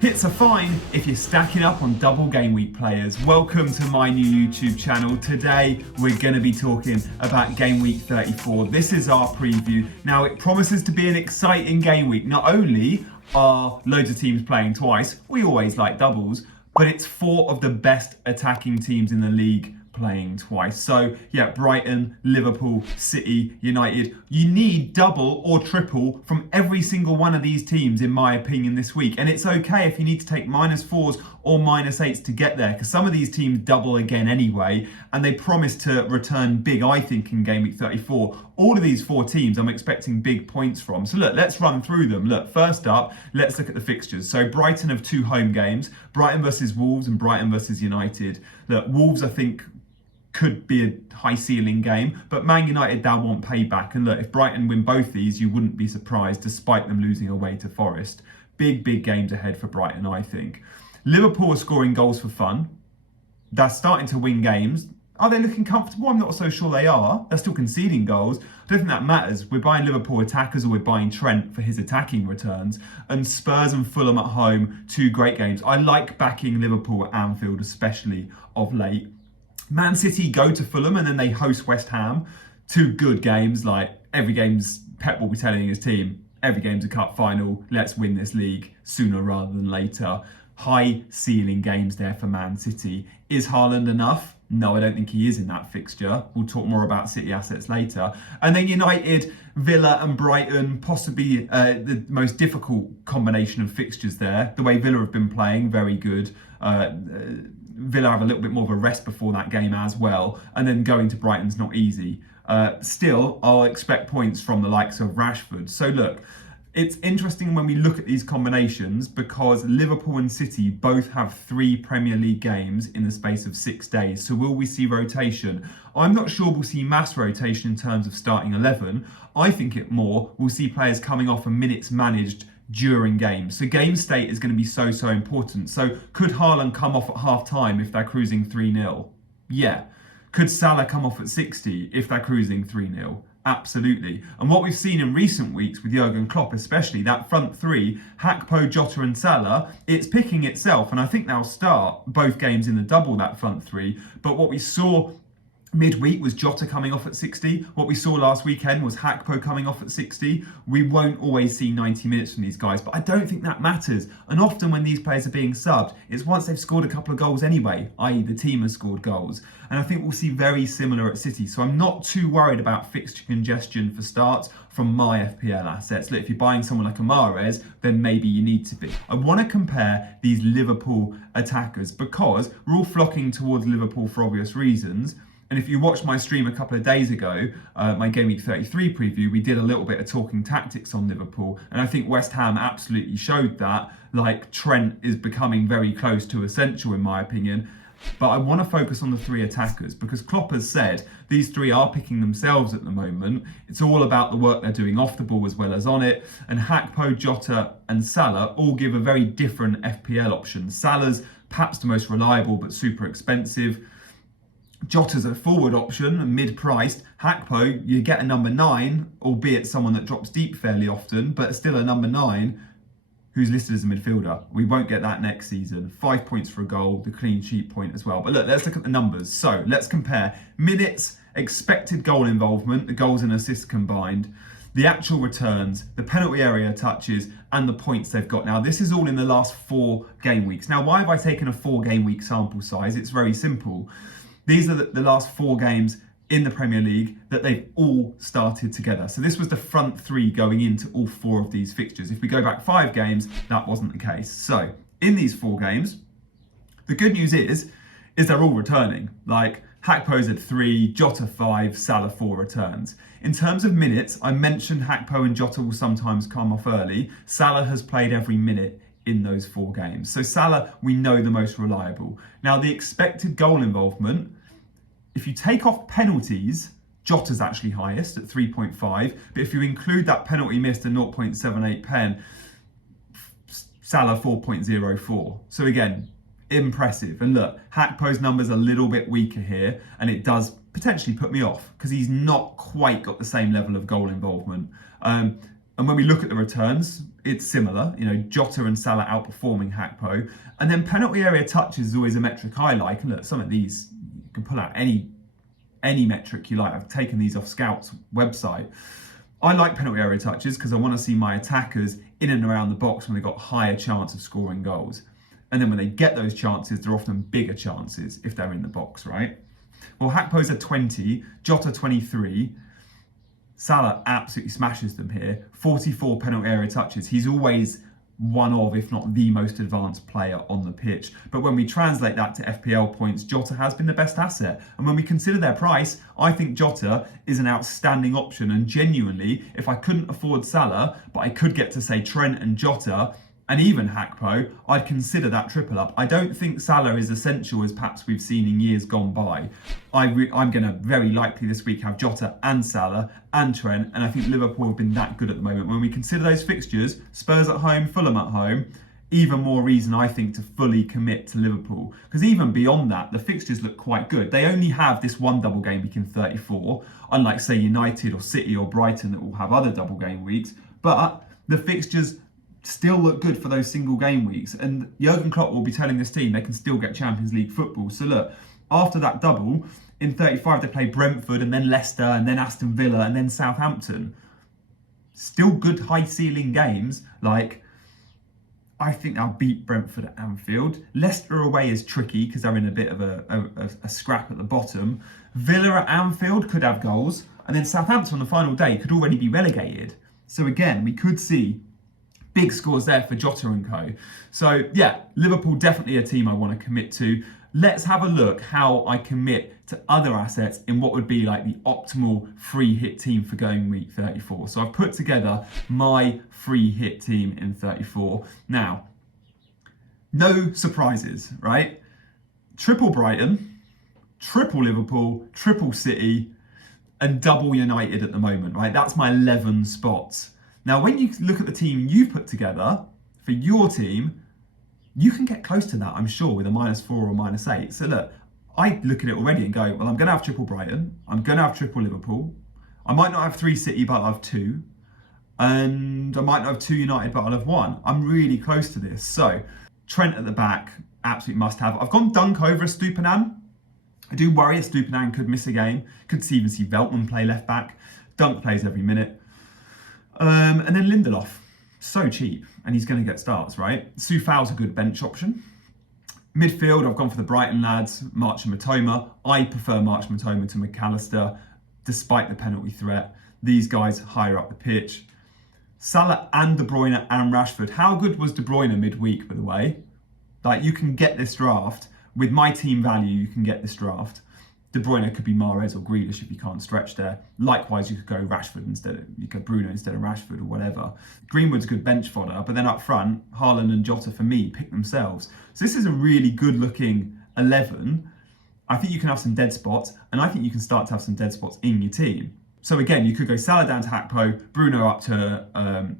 Hits are fine if you're stacking up on double game week players. Welcome to my new YouTube channel. Today we're going to be talking about game week 34. This is our preview. Now it promises to be an exciting game week. Not only are loads of teams playing twice, we always like doubles, but it's 4 of the best attacking teams in the league playing twice. So yeah, Brighton, Liverpool, City, United. You need double or triple from every single one of these teams, in my opinion, this week. And it's okay if you need to take -4s or -8s to get there, because some of these teams double again anyway, and they promise to return big, I think, in game week 34. All of these 4 teams I'm expecting big points from. So look, let's run through them. Look, first up, let's look at the fixtures. So Brighton have 2 home games, Brighton versus Wolves and Brighton versus United. Look, Wolves, I think, could be a high ceiling game, but Man United now want payback. And look, if Brighton win both these, you wouldn't be surprised, despite them losing away to Forest. Big games ahead for Brighton, I think. Liverpool are scoring goals for fun. They're starting to win games. Are they looking comfortable? I'm not so sure they are. They're still conceding goals. I don't think that matters. We're buying Liverpool attackers, or we're buying Trent for his attacking returns. And Spurs and Fulham at home, 2 great games. I like backing Liverpool at Anfield, especially of late. Man City go to Fulham and then they host West Ham. 2 good games. Like, every game's, Pep will be telling his team, every game's a cup final. Let's win this league sooner rather than later. High ceiling games there for Man City. Is Haaland enough? No, I don't think he is in that fixture. We'll talk more about City assets later. And then United, Villa and Brighton, possibly the most difficult combination of fixtures there. The way Villa have been playing, very good. Villa have a little bit more of a rest before that game as well. And then going to Brighton's not easy. Still, I'll expect points from the likes of Rashford. So look, it's interesting when we look at these combinations, because Liverpool and City both have 3 Premier League games in the space of 6 days. So will we see rotation? I'm not sure we'll see mass rotation in terms of starting 11. I think we'll see players coming off and minutes managed during games. So game state is going to be so important. So could Haaland come off at half time if they're cruising 3-0? Yeah. Could Salah come off at 60 if they're cruising 3-0? Absolutely. And what we've seen in recent weeks with Jurgen Klopp, especially that front 3, Gakpo, Jota and Salah, it's picking itself. And I think they'll start both games in the double, that front 3. But what we saw midweek was Jota coming off at 60. What we saw last weekend was Gakpo coming off at 60. We won't always see 90 minutes from these guys, but I don't think that matters. And often when these players are being subbed, it's once they've scored a couple of goals anyway, i.e. the team has scored goals. And I think we'll see very similar at City. So I'm not too worried about fixture congestion for starts from my FPL assets. Look, if you're buying someone like a Mahrez, then maybe you need to be. I want to compare these Liverpool attackers because we're all flocking towards Liverpool for obvious reasons. And if you watched my stream a couple of days ago, my Game Week 33 preview, we did a little bit of talking tactics on Liverpool. And I think West Ham absolutely showed that. Like, Trent is becoming very close to essential, in my opinion. But I want to focus on the 3 attackers, because Klopp has said these 3 are picking themselves at the moment. It's all about the work they're doing off the ball as well as on it. And Gakpo, Jota and Salah all give a very different FPL option. Salah's perhaps the most reliable but super expensive. Jota's a forward option, mid-priced. Gakpo, you get a number 9, albeit someone that drops deep fairly often, but still a number 9 who's listed as a midfielder. We won't get that next season. 5 points for a goal, the clean sheet point as well. But look, let's look at the numbers. So let's compare minutes, expected goal involvement, the goals and assists combined, the actual returns, the penalty area touches, and the points they've got. Now, this is all in the last 4 game weeks. Now, why have I taken a 4 game week sample size? It's very simple. These are the last 4 games in the Premier League that they've all started together. So this was the front 3 going into all 4 of these fixtures. If we go back 5 games, that wasn't the case. So in these 4 games, the good news is they're all returning. Like, Gakpo's at 3, Jota 5, Salah 4 returns. In terms of minutes, I mentioned Gakpo and Jota will sometimes come off early. Salah has played every minute in those 4 games. So Salah, we know the most reliable. Now, the expected goal involvement, if you take off penalties, Jota's actually highest at 3.5. But if you include that penalty missed at 0.78 pen, Salah 4.04. So again, impressive. And look, Gakpo's numbers a little bit weaker here, and it does potentially put me off because he's not quite got the same level of goal involvement. And when we look at the returns, it's similar. You know, Jota and Salah outperforming Hakpo. And then penalty area touches is always a metric I like. And look, some of these, you can pull out any metric you like. I've taken these off Scout's website. I like penalty area touches because I want to see my attackers in and around the box when they've got higher chance of scoring goals. And then when they get those chances, they're often bigger chances if they're in the box, right? Well, Hakpo's at 20, Jota 23. Salah absolutely smashes them here. 44 penalty area touches. He's always one of, if not the most advanced player on the pitch. But when we translate that to FPL points, Jota has been the best asset. And when we consider their price, I think Jota is an outstanding option. And genuinely, if I couldn't afford Salah, but I could get to say Trent and Jota, and even Hakpo, I'd consider that triple up. I don't think Salah is essential as perhaps we've seen in years gone by. I'm going to very likely this week have Jota and Salah and Trent, and I think Liverpool have been that good at the moment. When we consider those fixtures, Spurs at home, Fulham at home, even more reason I think to fully commit to Liverpool. Because even beyond that, the fixtures look quite good. They only have this one double game week in 34, unlike say United or City or Brighton that will have other double game weeks. But the fixtures still look good for those single game weeks, and Jurgen Klopp will be telling this team they can still get Champions League football. So look, after that double, in 35 they play Brentford and then Leicester and then Aston Villa and then Southampton. Still good high ceiling games. Like, I think they'll beat Brentford at Anfield. Leicester away is tricky because they're in a bit of a scrap at the bottom. Villa at Anfield could have goals, and then Southampton on the final day could already be relegated. So again, we could see big scores there for Jota and co. So yeah, Liverpool definitely a team I want to commit to. Let's have a look how I commit to other assets in what would be like the optimal free hit team for going week 34. So I've put together my free hit team in 34. Now, no surprises, right? Triple Brighton, triple Liverpool, triple City, and double United at the moment, right? That's my 11 spots. Now, when you look at the team you've put together for your team, you can get close to that, I'm sure, with a -4 or -8. So look, I look at it already and go, well, I'm going to have triple Brighton. I'm going to have triple Liverpool. I might not have 3 City, but I'll have 2. And I might not have 2 United, but I'll have 1. I'm really close to this. So Trent at the back, absolute must have. I've gone Dunk over Estupiñán. I do worry Estupiñán could miss a game. Could even see Veltman play left back. Dunk plays every minute. And then Lindelof, so cheap, and he's going to get starts, right? Soufal's a good bench option. Midfield, I've gone for the Brighton lads, March and Matoma. I prefer March and Matoma to McAllister, despite the penalty threat. These guys higher up the pitch. Salah and De Bruyne and Rashford. How good was De Bruyne midweek, by the way? Like, you can get this draft. With my team value, you can get this draft. De Bruyne could be Mahrez or Grealish if you can't stretch there. Likewise, you could go Rashford you could Bruno instead of Rashford or whatever. Greenwood's good bench fodder, but then up front, Haaland and Jota for me pick themselves. So this is a really good looking 11. I think you can have some dead spots, and I think you can start to have some dead spots in your team. So again, you could go Salah down to Hakpo, Bruno up to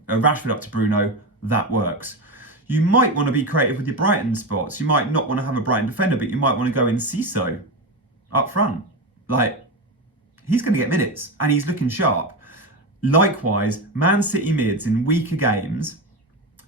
Rashford up to Bruno. That works. You might want to be creative with your Brighton spots. You might not want to have a Brighton defender, but you might want to go in Ciso up front. Like, he's going to get minutes and he's looking sharp. Likewise, Man City mids in weaker games.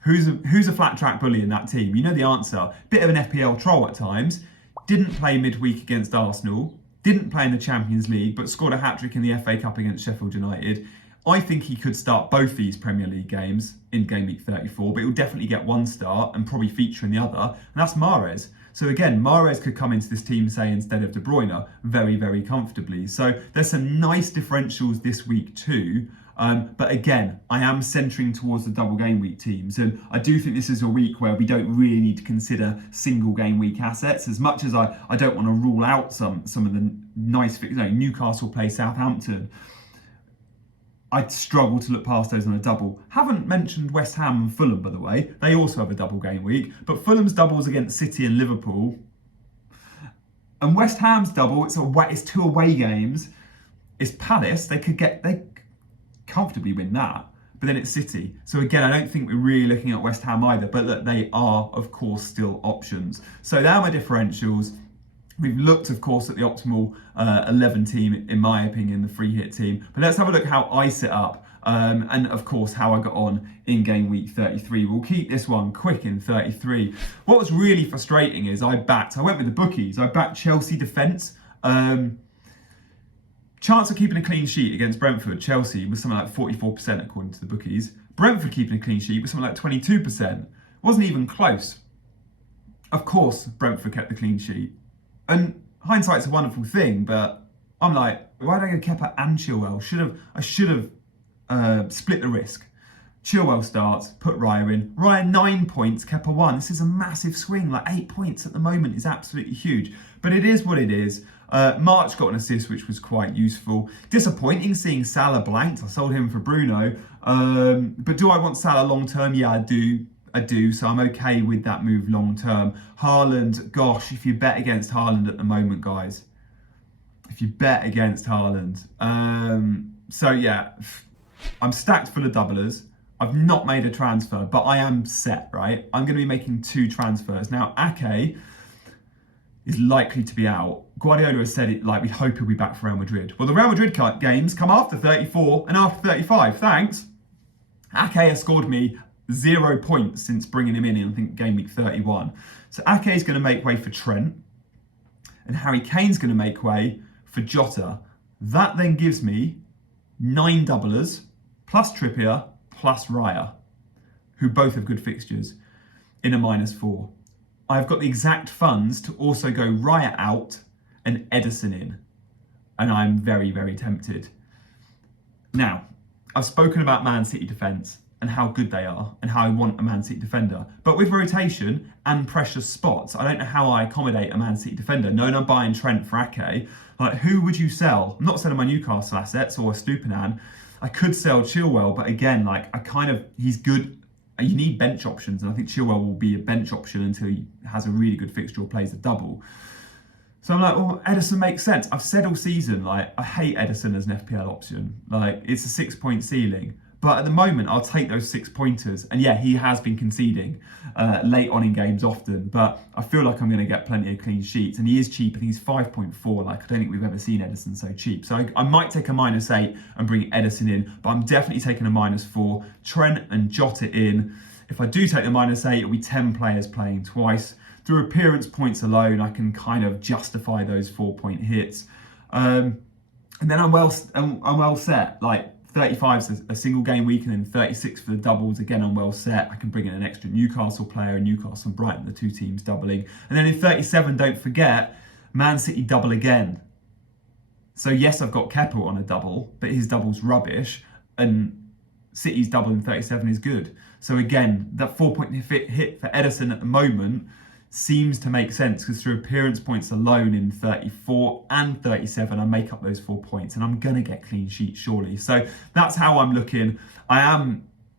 Who's a flat track bully in that team? You know the answer. Bit of an FPL troll at times. Didn't play midweek against Arsenal. Didn't play in the Champions League, but scored a hat-trick in the FA Cup against Sheffield United. I think he could start both these Premier League games in game week 34, but he'll definitely get one start and probably feature in the other, and that's Mahrez. So again, Mahrez could come into this team, say, instead of De Bruyne, very, very comfortably. So there's some nice differentials this week too. But again, I am centering towards the double game week teams. And I do think this is a week where we don't really need to consider single game week assets. As much as I don't want to rule out some of the nice, Newcastle play Southampton. I'd struggle to look past those on a double. Haven't mentioned West Ham and Fulham, by the way. They also have a double game week. But Fulham's doubles against City and Liverpool. And West Ham's double, it's 2 away games. It's Palace. They comfortably win that. But then it's City. So again, I don't think we're really looking at West Ham either. But look, they are, of course, still options. So there are my differentials. We've looked, of course, at the optimal 11 team, in my opinion, the free hit team. But let's have a look how I set up and of course how I got on in game week 33. We'll keep this one quick in 33. What was really frustrating is I went with the bookies, I backed Chelsea defence. Chance of keeping a clean sheet against Brentford, Chelsea, was something like 44% according to the bookies. Brentford keeping a clean sheet was something like 22%. Wasn't even close. Of course, Brentford kept the clean sheet. And hindsight's a wonderful thing, but I'm like, why did I go Kepa and Chilwell? I should have split the risk. Chilwell starts, put Raya in. Raya 9 points, Kepa 1. This is a massive swing, like 8 points at the moment is absolutely huge. But it is what it is. March got an assist, which was quite useful. Disappointing seeing Salah blanked. I sold him for Bruno. But do I want Salah long term? Yeah, I do. So I'm okay with that move long term. Haaland, gosh, if you bet against Haaland at the moment, guys. If you bet against Haaland. So yeah, I'm stacked full of doublers. I've not made a transfer, but I am set, right? I'm going to be making 2 transfers. Now, Ake is likely to be out. Guardiola has said it like we hope he'll be back for Real Madrid. Well, the Real Madrid games come after 34 and after 35. Thanks. Ake has scored me 0 points since bringing him in I think game week 31. So Ake is going to make way for Trent, and Harry Kane's going to make way for Jota. That then gives me 9 doublers plus Trippier plus Raya, who both have good fixtures, in a -4. I've got the exact funds to also go Raya out and Ederson in, and I'm very, very tempted. Now, I've spoken about Man City defence and how good they are and how I want a Man City defender. But with rotation and precious spots, I don't know how I accommodate a Man City defender. No, I'm buying Trent for Ake. Like, who would you sell? I'm not selling my Newcastle assets or Stupinan. I could sell Chilwell, but again, like he's good. You need bench options, and I think Chilwell will be a bench option until he has a really good fixture or plays a double. So I'm like, well, Ederson makes sense. I've said all season, like, I hate Ederson as an FPL option. Like, it's a 6-point ceiling. But at the moment, I'll take those 6 pointers. And yeah, he has been conceding late on in games often, but I feel like I'm going to get plenty of clean sheets. And he is cheap. I think he's 5.4. Like, I don't think we've ever seen Ederson so cheap. So I might take a -8 and bring Ederson in, but I'm definitely taking a -4. Trent and Jota in. If I do take the -8, it'll be 10 players playing twice. Through appearance points alone, I can kind of justify those 4-point hits. And then I'm well set. Like, 35 is a single game week, and then 36 for the doubles. Again, I'm well set. I can bring in an extra Newcastle player, and Newcastle and Brighton, the 2 teams doubling. And then in 37, don't forget, Man City double again. So yes, I've got Kepa on a double, but his double's rubbish, and City's double in 37 is good. So again, that 4-point hit for Ederson at the moment seems to make sense, because through appearance points alone in 34 and 37, I make up those 4 points, and I'm going to get clean sheets surely. So that's how I'm looking. I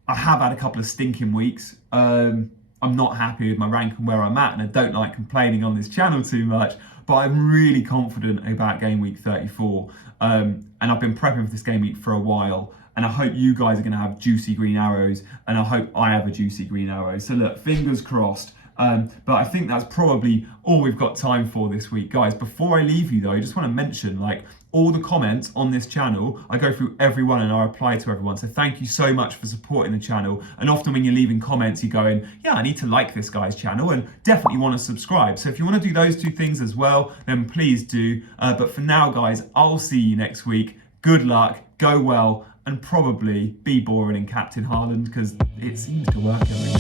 have had a couple of stinking weeks. I'm not happy with my rank and where I'm at, and I don't like complaining on this channel too much, but I'm really confident about game week 34. And I've been prepping for this game week for a while, and I hope you guys are going to have juicy green arrows, and I hope I have a juicy green arrow. So look, fingers crossed. But I think that's probably all we've got time for this week. Guys, before I leave you though, I just want to mention, like, all the comments on this channel, I go through everyone and I reply to everyone. So thank you so much for supporting the channel. And often when you're leaving comments, you're going, yeah, I need to like this guy's channel and definitely want to subscribe. So if you want to do those 2 things as well, then please do. But for now, guys, I'll see you next week. Good luck, go well, and probably be boring in Captain Haaland, because it seems to work every week.